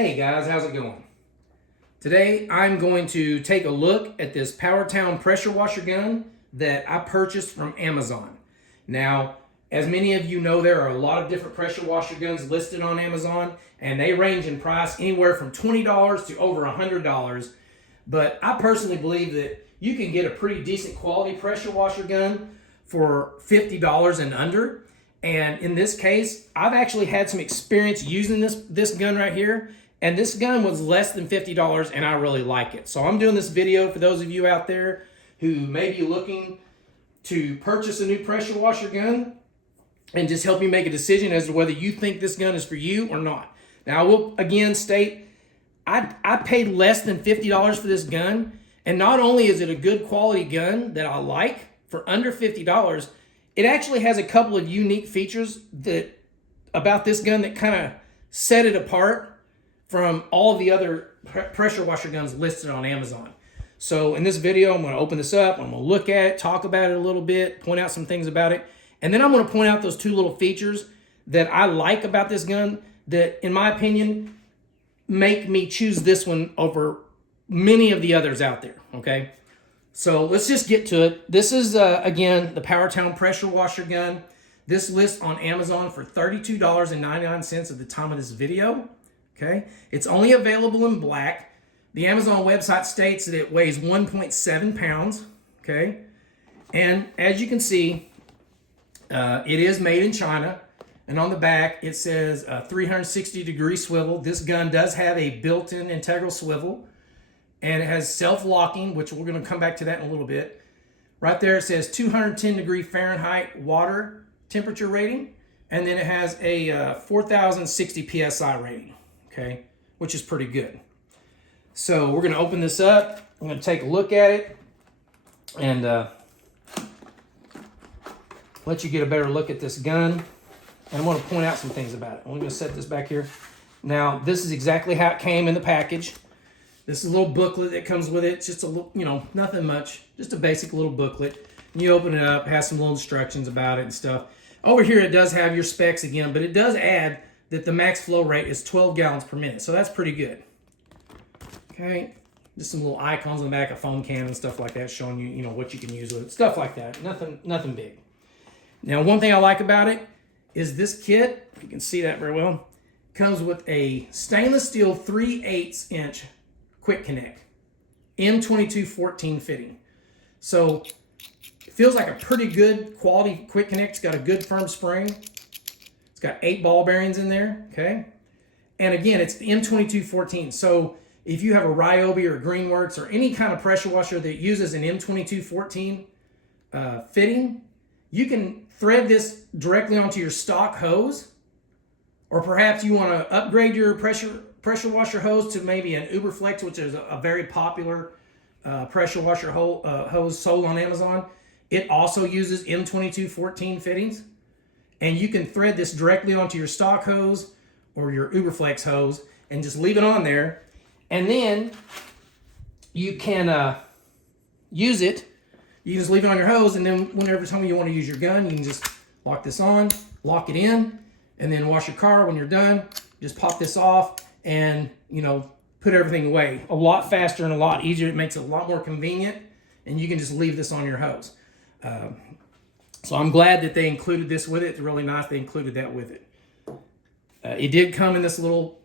Hey guys, how's it going? Today I'm going to take a look at this PowerTown pressure washer gun that I purchased from Amazon. Now, as many of you know, there are a lot of different pressure washer guns listed on Amazon, and they range in price anywhere from $20 to over $100. But I personally believe that you can get a pretty decent quality pressure washer gun for $50 and under. And in this case, I've actually had some experience using this gun right here. And this gun was less than $50 and I really like it. So I'm doing this video for those of you out there who may be looking to purchase a new pressure washer gun and just help you make a decision as to whether you think this gun is for you or not. Now I will again state, I paid less than $50 for this gun. And not only is it a good quality gun that I like for under $50, it actually has a couple of unique features about this gun that kind of set it apart from all of the other pressure washer guns listed on Amazon. So in this video, I'm going to open this up, I'm going to look at it, talk about it a little bit, point out some things about it, and then I'm going to point out those two little features that I like about this gun that, in my opinion, make me choose this one over many of the others out there, okay? So let's just get to it. This is, again, the PowerTown pressure washer gun. This lists on Amazon for $32.99 at the time of this video. Okay, it's only available in black. The Amazon website states that it weighs 1.7 pounds. Okay, and as you can see, it is made in China. And on the back, it says 360-degree swivel. This gun does have a built-in integral swivel, and it has self-locking, which we're going to come back to that in a little bit. Right there, it says 210-degree Fahrenheit water temperature rating, and then it has a 4,060 psi rating. Okay, which is pretty good. So we're going to open this up. I'm going to take a look at it and let you get a better look at this gun. And I want to point out some things about it. I'm going to set this back here. Now, this is exactly how it came in the package. This is a little booklet that comes with it. It's just a little, nothing much, just a basic little booklet. And you open it up, it has some little instructions about it and stuff. Over here, it does have your specs again, but it does add that the max flow rate is 12 gallons per minute. So that's pretty good. Okay, just some little icons on the back, a foam can and stuff like that, showing you, what you can use with it. Stuff like that, nothing big. Now, one thing I like about it is this kit, if you can see that very well, comes with a stainless steel 3/8 inch quick connect, M2214 fitting. So it feels like a pretty good quality quick connect. It's got a good firm spring. It's got 8 ball bearings in there, okay? And again, it's the M2214. So if you have a Ryobi or a Greenworks or any kind of pressure washer that uses an M2214 fitting, you can thread this directly onto your stock hose, or perhaps you want to upgrade your pressure washer hose to maybe an Uberflex, which is a very popular pressure washer hose sold on Amazon. It also uses M2214 fittings. And you can thread this directly onto your stock hose or your Uberflex hose and just leave it on there. And then you can use it. You can just leave it on your hose, and then whenever time you want to use your gun, you can just lock this on, lock it in, and then wash your car. When you're done, just pop this off and, put everything away. A lot faster and a lot easier. It makes it a lot more convenient, and you can just leave this on your hose. So I'm glad that they included this with it. It's really nice they included that with it. It did come in this little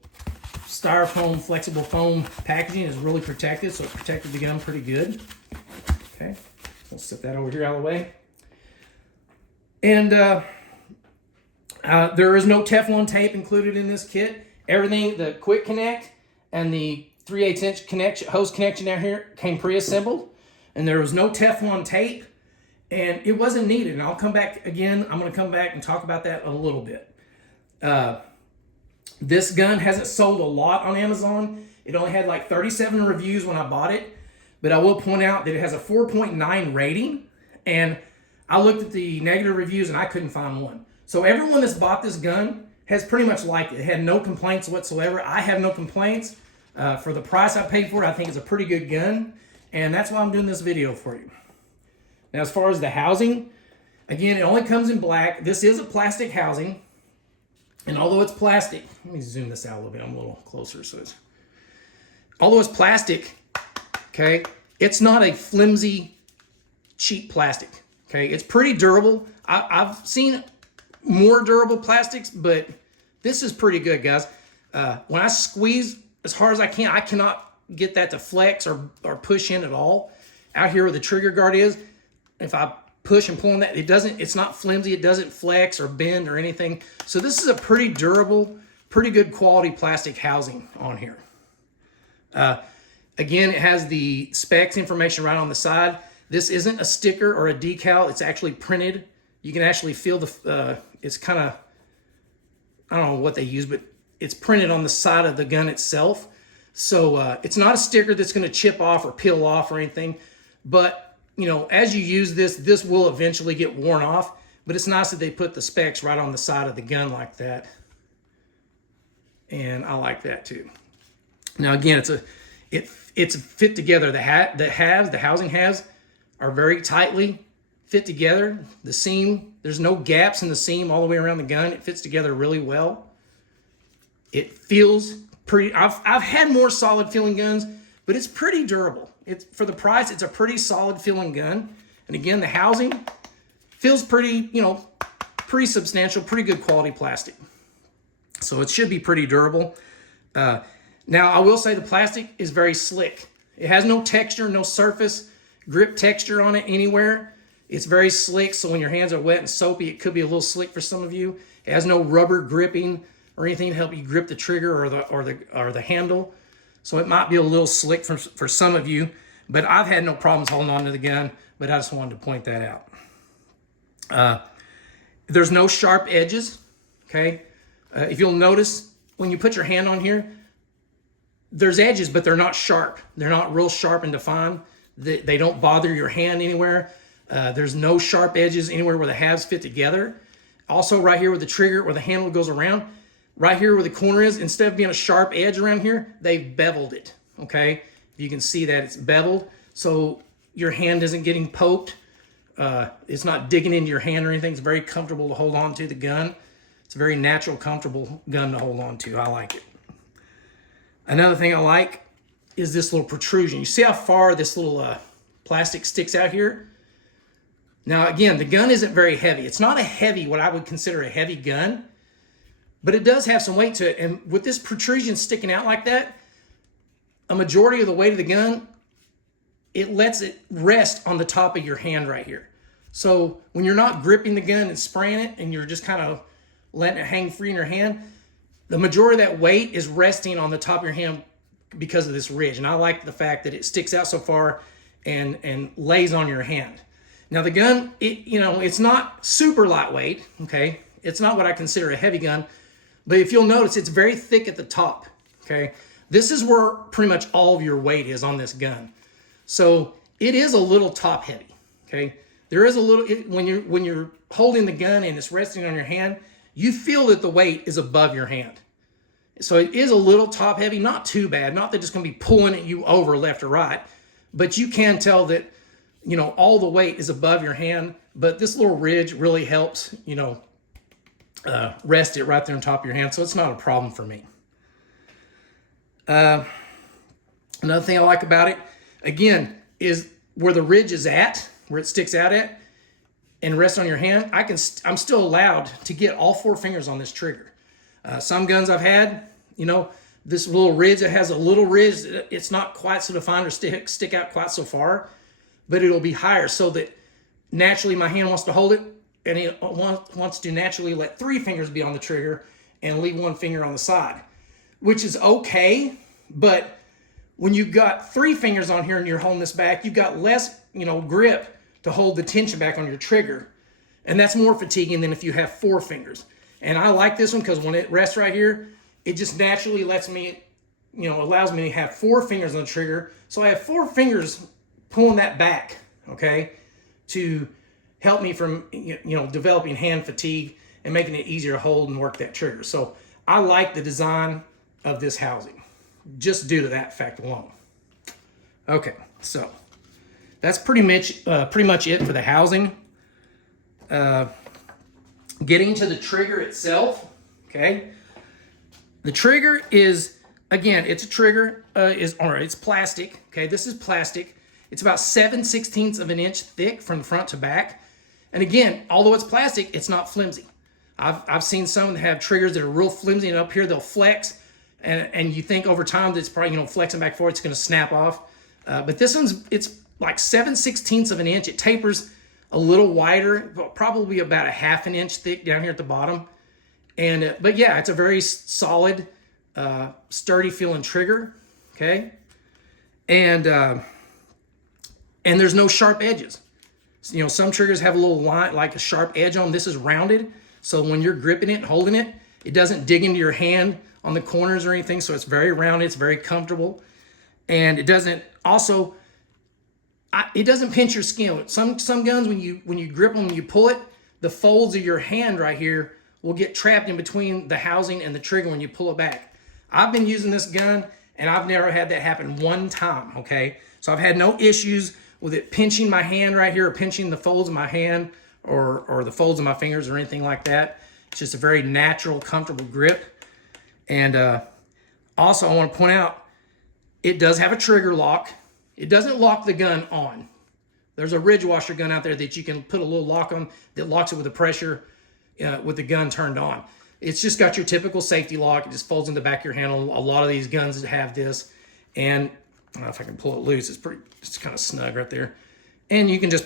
styrofoam, flexible foam packaging. It's really protected, so it protected the gun pretty good. Okay, we'll set that over here out of the way. And there is no Teflon tape included in this kit. Everything, the quick connect and the 3/8 inch hose connection down here came pre-assembled, and there was no Teflon tape. And it wasn't needed. And I'll come back again. I'm going to come back and talk about that a little bit. This gun hasn't sold a lot on Amazon. It only had like 37 reviews when I bought it. But I will point out that it has a 4.9 rating. And I looked at the negative reviews and I couldn't find one. So everyone that's bought this gun has pretty much liked it. It had no complaints whatsoever. I have no complaints. For the price I paid for it, I think it's a pretty good gun. And that's why I'm doing this video for you. Now, as far as the housing, again, it only comes in black. This is a plastic housing. And although it's plastic, let me zoom this out a little bit. I'm a little closer. Although it's plastic, okay, it's not a flimsy, cheap plastic. Okay, it's pretty durable. I've seen more durable plastics, but this is pretty good, guys. When I squeeze as hard as I can, I cannot get that to flex or push in at all. Out here where the trigger guard is, if I push and pull on that, it's not flimsy, it doesn't flex or bend or anything. So this is a pretty durable, pretty good quality plastic housing on here. Again, it has the specs information right on the side. This isn't a sticker or a decal, it's actually printed. You can actually feel it's kind of, I don't know what they use, but it's printed on the side of the gun itself. So it's not a sticker that's going to chip off or peel off or anything. But, you know, as you use this will eventually get worn off. But it's nice that they put the specs right on the side of the gun like that. And I like that too. Now, again, it's fit together. The housing halves are very tightly fit together. The seam, there's no gaps in the seam all the way around the gun. It fits together really well. It feels pretty, I've had more solid feeling guns, but it's pretty durable. For the price, it's a pretty solid feeling gun. And again, the housing feels pretty, you know, pretty substantial, pretty good quality plastic. So it should be pretty durable. Now, I will say the plastic is very slick. It has no texture, no surface grip texture on it anywhere. It's very slick, so when your hands are wet and soapy, it could be a little slick for some of you. It has no rubber gripping or anything to help you grip the trigger or the handle. So it might be a little slick for some of you, but I've had no problems holding on to the gun, but I just wanted to point that out. There's no sharp edges, okay? If you'll notice, when you put your hand on here, there's edges, but they're not sharp. They're not real sharp and defined. They don't bother your hand anywhere. There's no sharp edges anywhere where the halves fit together. Also, right here where the trigger, where the handle goes around, right here where the corner is, instead of being a sharp edge around here, they've beveled it, okay? You can see that it's beveled, so your hand isn't getting poked. It's not digging into your hand or anything. It's very comfortable to hold on to the gun. It's a very natural, comfortable gun to hold on to. I like it. Another thing I like is this little protrusion. You see how far this little plastic sticks out here? Now, again, the gun isn't very heavy. It's not a heavy, what I would consider a heavy gun, but it does have some weight to it. And with this protrusion sticking out like that, a majority of the weight of the gun, it lets it rest on the top of your hand right here. So when you're not gripping the gun and spraying it and you're just kind of letting it hang free in your hand, the majority of that weight is resting on the top of your hand because of this ridge. And I like the fact that it sticks out so far and lays on your hand. Now the gun, it's not super lightweight, okay? It's not what I consider a heavy gun, but if you'll notice, it's very thick at the top, okay? This is where pretty much all of your weight is on this gun. So it is a little top heavy, okay? There is a little, when you're holding the gun and it's resting on your hand, you feel that the weight is above your hand. So it is a little top heavy, not too bad, not that it's gonna be pulling at you over left or right, but you can tell that, all the weight is above your hand, but this little ridge really helps, rest it right there on top of your hand, so it's not a problem for me. Another thing I like about it, again, is where the ridge is at, where it sticks out at, and rests on your hand, I'm still allowed to get all 4 fingers on this trigger. Some guns I've had, this little ridge, it has a little ridge, it's not quite so defined or stick out quite so far, but it'll be higher so that naturally my hand wants to hold it, and it wants to naturally let 3 fingers be on the trigger and leave 1 finger on the side, which is okay, but when you've got 3 fingers on here and you're holding this back, you've got less, grip to hold the tension back on your trigger, and that's more fatiguing than if you have 4 fingers. And I like this one because when it rests right here, it just naturally lets me, allows me to have 4 fingers on the trigger, so I have 4 fingers pulling that back, okay, to help me from, developing hand fatigue and making it easier to hold and work that trigger. So I like the design of this housing, just due to that fact alone. Okay, so that's pretty much it for the housing. Getting to the trigger itself, okay? The trigger is, again, it's a trigger, it's plastic, okay? This is plastic. It's about 7/16 of an inch thick from the front to back. And again, although it's plastic, it's not flimsy. I've seen some that have triggers that are real flimsy, and up here they'll flex, and you think over time that it's probably, flexing back forward, it's gonna snap off. But this one's, it's like 7/16 of an inch. It tapers a little wider, probably about a 1/2 an inch thick down here at the bottom. And but yeah, it's a very solid, sturdy feeling trigger, okay? And there's no sharp edges. So, some triggers have a little line, like a sharp edge on them. This is rounded, so when you're gripping it and holding it, it doesn't dig into your hand on the corners or anything. So it's very rounded, it's very comfortable, and it doesn't also. It doesn't pinch your skin. Some guns, when you grip them and you pull it, the folds of your hand right here will get trapped in between the housing and the trigger when you pull it back. I've been using this gun and I've never had that happen one time, okay? So I've had no issues with it pinching my hand right here or pinching the folds of my hand or the folds of my fingers or anything like that. It's just a very natural, comfortable grip. And also I want to point out, it does have a trigger lock. It doesn't lock the gun on. There's a ridge washer gun out there that you can put a little lock on that locks it with the pressure with the gun turned on. It's just got your typical safety lock. It just folds in the back of your handle. A lot of these guns have this. And I don't know if I can pull it loose. It's kind of snug right there. And you can just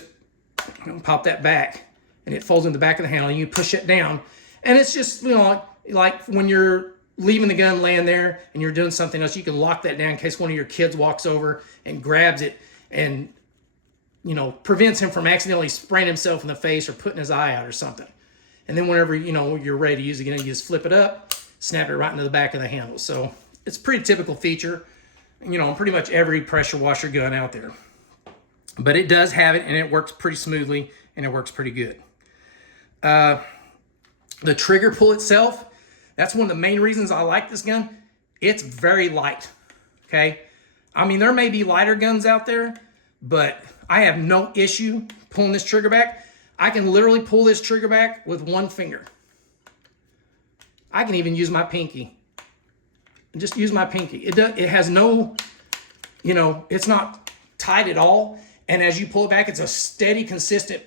pop that back and it folds in the back of the handle and you push it down. And it's just, like when you're leaving the gun laying there and you're doing something else, you can lock that down in case one of your kids walks over and grabs it and prevents him from accidentally spraying himself in the face or putting his eye out or something. And then whenever you're ready to use it again, you just flip it up, snap it right into the back of the handle. So it's a pretty typical feature, on pretty much every pressure washer gun out there. But it does have it, and it works pretty smoothly, and it works pretty good. The trigger pull itself, that's one of the main reasons I like this gun. It's very light, okay? I mean, there may be lighter guns out there, but I have no issue pulling this trigger back. I can literally pull this trigger back with one finger. I can even use my pinky. Just use my pinky. It has no, it's not tight at all. And as you pull it back, it's a steady, consistent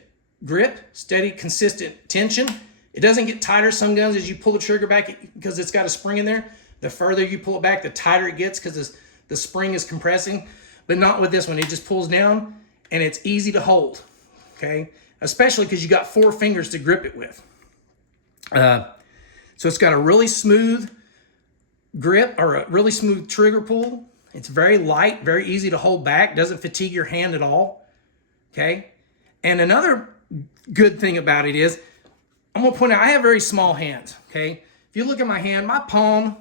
grip, steady, consistent tension. It doesn't get tighter. Some guns, as you pull the trigger back, because it's got a spring in there, the further you pull it back, the tighter it gets because the spring is compressing. But not with this one. It just pulls down and it's easy to hold, okay? Especially because you got 4 fingers to grip it with. So it's got a really smooth grip, or a really smooth trigger pull. It's very light, very easy to hold back, doesn't fatigue your hand at all, okay? And another good thing about it is, I'm gonna point out, I have very small hands, okay? If you look at my hand, my palm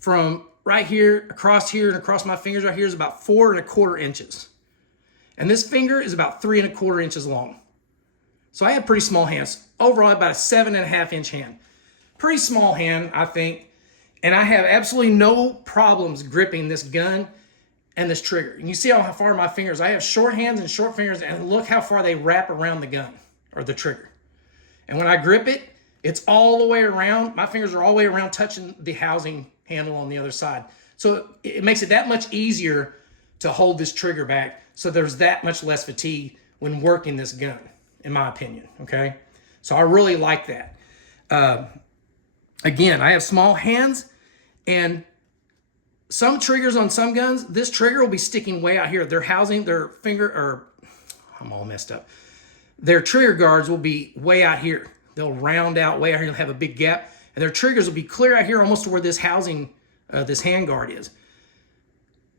from right here, and across my fingers right here is about 4 1/4 inches. And this finger is about 3 1/4 inches long. So I have pretty small hands. Overall, about a 7 1/2 inch hand. Pretty small hand, I think. And I have absolutely no problems gripping this gun and this trigger. And you see how far my fingers, I have short hands and short fingers, and look how far they wrap around the gun or the trigger. And when I grip it, it's all the way around. My fingers are all the way around touching the housing handle on the other side. So it makes it that much easier to hold this trigger back. So there's that much less fatigue when working this gun, in my opinion, okay? So I really like that. Again, I have small hands, and some triggers on some guns, this trigger will be sticking way out here. Their housing, their finger, or I'm all messed up. Their trigger guards will be way out here. They'll round out way out here. They'll have a big gap, and their triggers will be clear out here, almost to where this housing, this hand guard is.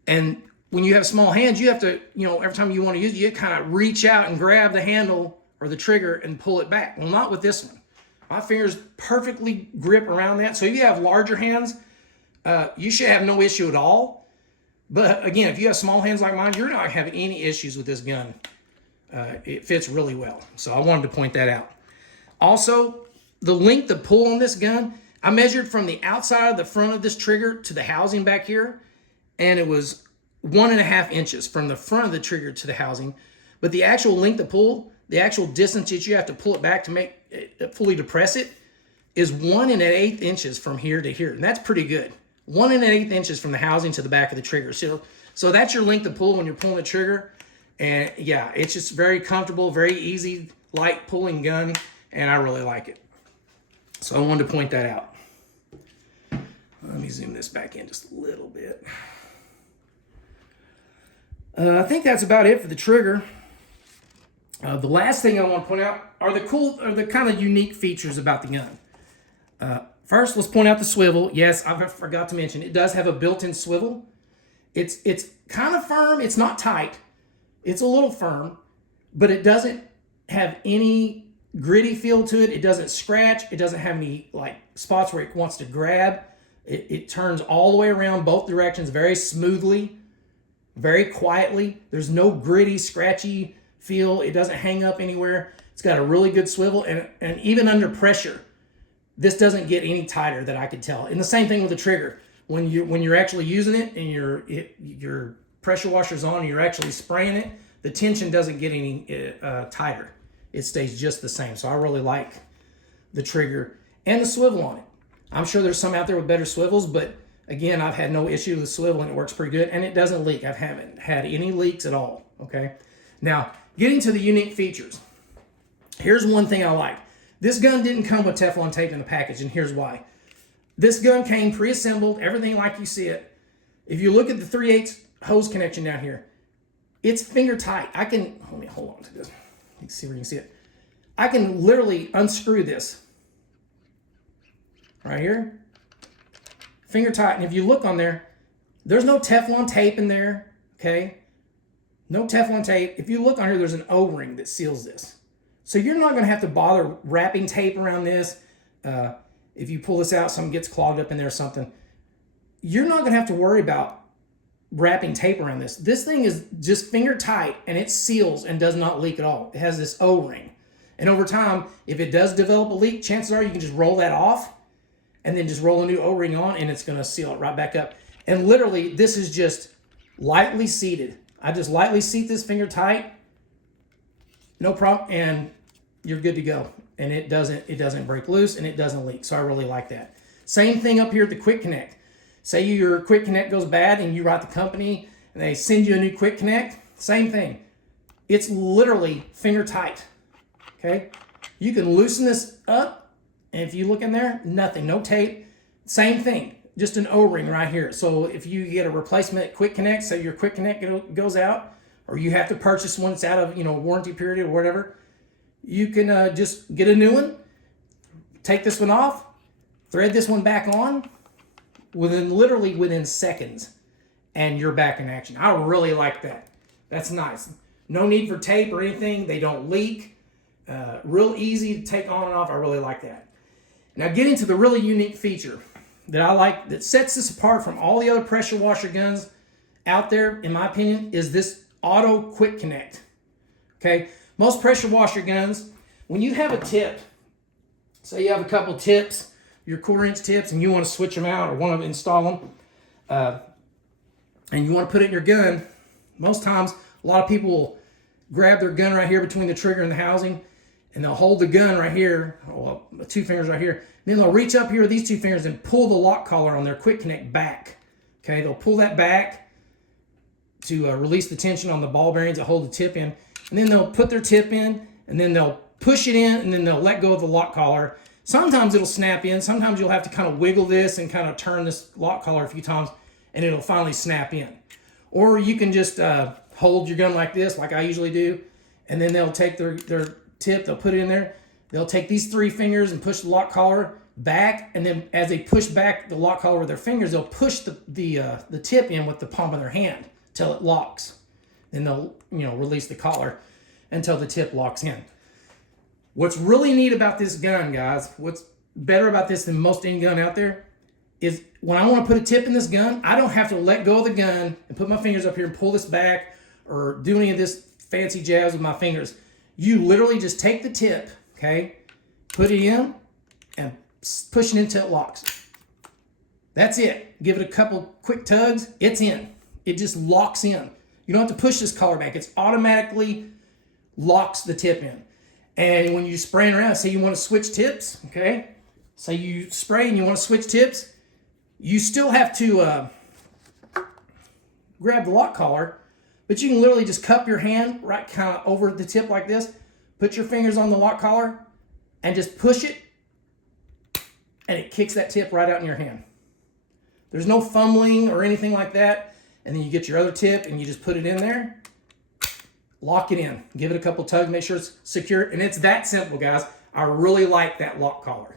And when you have small hands, you have to, every time you want to use it, you kind of reach out and grab the handle or the trigger and pull it back. Well, not with this one. My fingers perfectly grip around that. So if you have larger hands, you should have no issue at all. But again, if you have small hands like mine, you're not having any issues with this gun. It fits really well. So I wanted to point that out. Also, the length of pull on this gun, I measured from the outside of the front of this trigger to the housing back here, and it was 1 1/2 inches from the front of the trigger to the housing. But the actual length of pull, the actual distance that you have to pull it back to make it fully depress it, is 1 1/8 inches from here to here. And that's pretty good. 1 1/8 inches from the housing to the back of the trigger. So that's your length of pull when you're pulling the trigger. And yeah, it's just very comfortable, very easy, light pulling gun. And I really like it. So I wanted to point that out. Let me zoom this back in just a little bit. I think that's about it for the trigger. The last thing I want to point out are the kind of unique features about the gun. First, let's point out the swivel. Yes, I forgot to mention, it does have a built-in swivel. It's kind of firm. It's not tight. It's a little firm, but it doesn't have any gritty feel to it. It doesn't scratch. It doesn't have any like spots where it wants to grab. It turns all the way around both directions very smoothly, very quietly. There's no gritty, scratchy feel. It doesn't hang up anywhere. It's got a really good swivel, and even under pressure, this doesn't get any tighter that I could tell. And the same thing with the trigger. When you're actually using it and your pressure washer's on and you're actually spraying it, the tension doesn't get any tighter. It stays just the same. So I really like the trigger and the swivel on it. I'm sure there's some out there with better swivels, but again, I've had no issue with the swivel and it works pretty good, and it doesn't leak. I haven't had any leaks at all, okay? Now, getting to the unique features. Here's one thing I like. This gun didn't come with Teflon tape in the package, and here's why. This gun came pre-assembled, everything like you see it. If you look at the 3/8 hose connection down here, it's finger tight. Let me hold on to this. You can see where you can see it. I can literally unscrew this right here, finger tight. And if you look on there, there's no Teflon tape in there, okay? No Teflon tape. If you look on here, there's an O-ring that seals this. So you're not gonna have to bother wrapping tape around this. If you pull this out, something gets clogged up in there or something. You're not gonna have to worry about wrapping tape around this. This thing is just finger tight and it seals and does not leak at all. It has this O-ring. And over time, if it does develop a leak, chances are you can just roll that off and then just roll a new O-ring on and it's gonna seal it right back up. And literally, this is just lightly seated. I just lightly seat this finger tight, no problem, and you're good to go. And it doesn't break loose and it doesn't leak. So I really like that. Same thing up here at the Quick Connect. Say your Quick Connect goes bad and you write the company and they send you a new Quick Connect, same thing. It's literally finger tight, okay? You can loosen this up, and if you look in there, nothing, no tape. Same thing, just an O-ring right here. So if you get a replacement Quick Connect, say your Quick Connect goes out, or you have to purchase one that's out of warranty period or whatever, you can just get a new one, take this one off, thread this one back on, literally within seconds, and you're back in action. I really like that. That's nice. No need for tape or anything. They don't leak. Real easy to take on and off. I really like that. Now getting to the really unique feature that I like, that sets this apart from all the other pressure washer guns out there, in my opinion, is this auto quick connect. Okay, most pressure washer guns, when you have a tip, say you have a couple tips, your 1/4 tips, and you want to switch them out or want to install them, and you want to put it in your gun, most times a lot of people will grab their gun right here between the trigger and the housing, and they'll hold the gun right here, well, 2 fingers right here, and then they'll reach up here with these 2 fingers and pull the lock collar on their quick connect back. Okay, they'll pull that back to release the tension on the ball bearings that hold the tip in, and then they'll put their tip in, and then they'll push it in, and then they'll let go of the lock collar. Sometimes it'll snap in. Sometimes you'll have to kind of wiggle this and kind of turn this lock collar a few times, and it'll finally snap in. Or you can just hold your gun like this, like I usually do, and then they'll take their tip, they'll put it in there. They'll take these 3 fingers and push the lock collar back, and then as they push back the lock collar with their fingers, they'll push the tip in with the palm of their hand till it locks. Then they'll release the collar until the tip locks in. What's really neat about this gun, guys, what's better about this than most any gun out there, is when I want to put a tip in this gun, I don't have to let go of the gun and put my fingers up here and pull this back or do any of this fancy jazz with my fingers. You literally just take the tip, okay, put it in, and push it until it locks. That's it. Give it a couple quick tugs, it's in. It just locks in. You don't have to push this collar back. It automatically locks the tip in. And when you're spraying around, say you want to switch tips, okay? say you spray and you want to switch tips, you still have to grab the lock collar, but you can literally just cup your hand right kind of over the tip like this, put your fingers on the lock collar, and just push it, and it kicks that tip right out in your hand. There's no fumbling or anything like that. And then you get your other tip and you just put it in there, lock it in, give it a couple tugs, make sure it's secure. And it's that simple, guys. I really like that lock collar.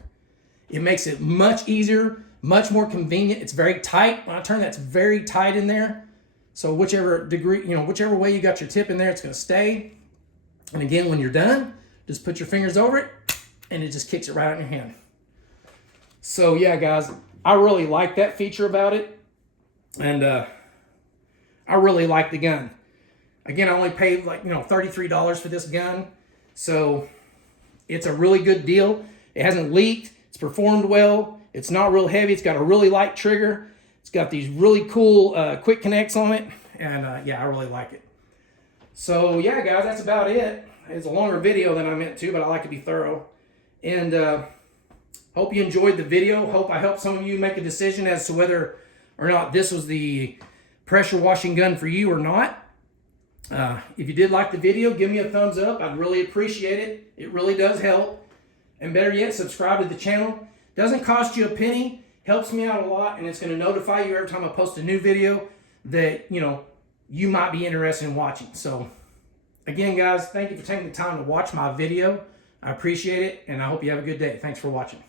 It makes it much easier, much more convenient. It's very tight. When I turn, that's very tight in there. So whichever degree, whichever way you got your tip in there, it's going to stay. And again, when you're done, just put your fingers over it and it just kicks it right out in your hand. So yeah, guys, I really like that feature about it. And I really like the gun. Again, I only paid like, $33 for this gun. So it's a really good deal. It hasn't leaked. It's performed well. It's not real heavy. It's got a really light trigger. It's got these really cool quick connects on it. And yeah, I really like it. So yeah, guys, that's about it. It's a longer video than I meant to, but I like to be thorough. And hope you enjoyed the video. Hope I helped some of you make a decision as to whether or not this was the pressure washing gun for you or not. If you did like the video, give me a thumbs up. I'd really appreciate it. It really does help. And better yet, subscribe to the channel. Doesn't cost you a penny. Helps me out a lot, and it's going to notify you every time I post a new video that, you might be interested in watching. So again, guys, thank you for taking the time to watch my video. I appreciate it, and I hope you have a good day. Thanks for watching.